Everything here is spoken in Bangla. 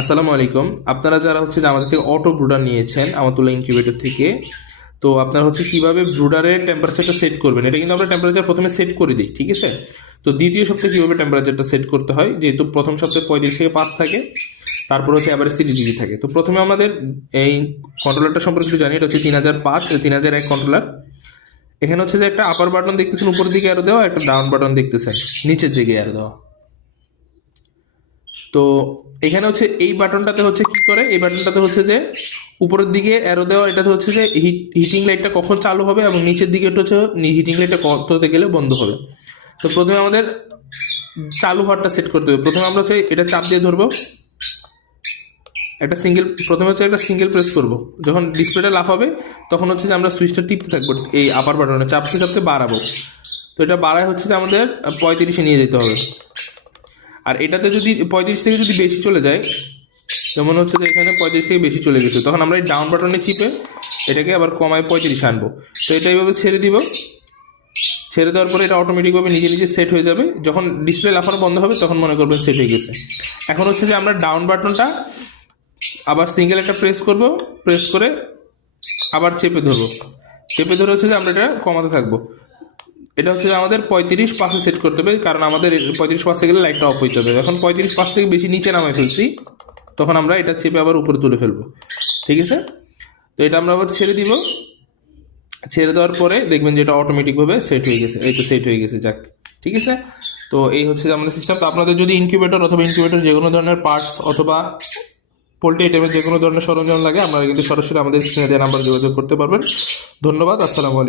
আসসালামু আলাইকুম। আপনারা যারা হচ্ছে যে আমাদের থেকে অটো ব্রুডার নিয়েছেন আমাতুল্লাহ ইনকিউবেটর থেকে, তো আপনারা হচ্ছে কিভাবে ব্রুডারের টেম্পারেচারটা সেট করবেন, এটা কিন্তু আমরা টেম্পারেচার প্রথমে সেট করে দিই, ঠিক আছে। তো দ্বিতীয় সপ্তাহে কীভাবে টেম্পারেচারটা সেট করতে হয়, যেহেতু প্রথম সপ্তাহে 35 থেকে 5 থাকে, তারপর হচ্ছে অ্যাভারেজ 30 ডিগ্রি থাকে। তো প্রথমে আমাদের এই কন্ট্রোলারটা সম্পর্কে একটু জানি। এটা হচ্ছে 3005 3001 কন্ট্রোলার। এখানে হচ্ছে যে একটা আপার বাটন দেখতেছেন উপরের দিকে অ্যারো দেওয়া, একটা ডাউন বাটন দেখতেছেন নিচের দিকে অ্যারো দেওয়া। তো এখানে হচ্ছে এই বাটনটাতে হচ্ছে কি করে, এই বাটনটাতে হচ্ছে যে উপরের দিকে অ্যারো দেওয়া, এটাতে হচ্ছে যে হিটিং লাইটটা কখন চালু হবে, এবং নিচের দিকে হচ্ছে হিটিং লাইটটা কততে গেলে বন্ধ হবে। তো প্রথমে আমাদের চালু হওয়ারটা সেট করতে হবে। প্রথমে আমরা হচ্ছে এটা চাপ দিয়ে ধরবো, প্রথমে হচ্ছে একটা সিঙ্গেল প্রেস করব। যখন ডিসপ্লেটা লাফাবে তখন হচ্ছে যে আমরা সুইচটা টিপতে থাকবো, এই আপার বাটনে চাপতে চাপতে বাড়াবো। তো এটা বাড়ায় হচ্ছে যে আমাদের 35-এ নিয়ে যেতে হবে। আর এটাতে যদি 35 থেকে যদি বেশি চলে যায়, যেমন হচ্ছে যে এখানে 35 থেকে বেশি চলে গেছে, তখন আমরা এই ডাউন বাটনে চিপে এটাকে আবার কমায় 35 আনবো। তো এটা এইভাবে ছেড়ে দিব। ছেড়ে দেওয়ার পরে এটা অটোমেটিকভাবে নিজে নিজে সেট হয়ে যাবে। যখন ডিসপ্লে লাফানো বন্ধ হবে তখন মনে করবেন সেট হয়ে গেছে। এখন হচ্ছে যে আমরা ডাউন বাটনটা আবার সিঙ্গেল একটা প্রেস করব, প্রেস করে আবার চেপে ধরবো। চেপে ধরে হচ্ছে যে আমরা এটা কমাতে থাকবো। এটা হচ্ছে আমাদের 35-5 সেট করতে হবে, কারণ আমাদের 35-5 গেলে লাইটটা অফ হইতে হবে। এখন 35-5 থেকে বেশি নিচে নামাই ফেলছি, তখন আমরা এটা চেপে আবার উপরে তুলে ফেলবো, ঠিক আছে। তো এটা আমরা আবার ছেড়ে দিব। ছেড়ে দেওয়ার পরে দেখবেন যে এটা অটোমেটিকভাবে সেট হয়ে গেছে। এই তো সেট হয়ে গেছে, যাক, ঠিক আছে। তো এই হচ্ছে যে আমাদের সিস্টেম। তো আপনাদের যদি ইনকিউবেটর অথবা ইনকিউবেটর যে কোনো ধরনের পার্টস অথবা পোল্ট্রি আইটেমের যে কোনো ধরনের সরঞ্জাম লাগে, আপনারা কিন্তু সরাসরি আমাদের স্ক্রিনে দেওয়া নাম্বার যোগাযোগ করতে পারবেন। ধন্যবাদ। আসসালামু আলাইকুম।